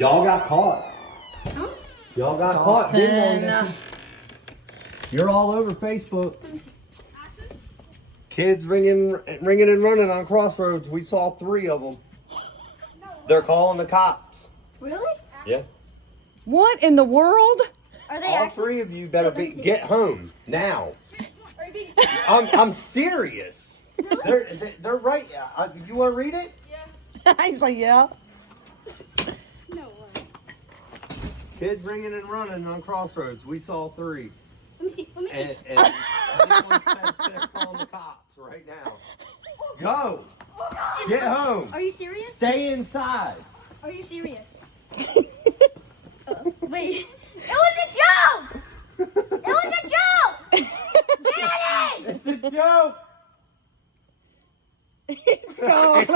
Y'all got caught. Huh? Y'all got caught. Didn't Dawson. you? You're all over Facebook. Kids ringing and running on Crossroads. We saw 3 of them. They're calling the cops. Really? Yeah. What in the world? Are they All actually? 3 of you better get home now. Are you being I'm serious. They're right. You want to read it? He's like, yeah. No way. Kids ringing and running on Crossroads. We saw 3. Let me see. Let me see. And this one says calling the cops right now. Go. Get home. Are you serious? Stay inside. Are you serious? Wait. It was a joke! It was a joke! Daddy! It's a joke. He's gone.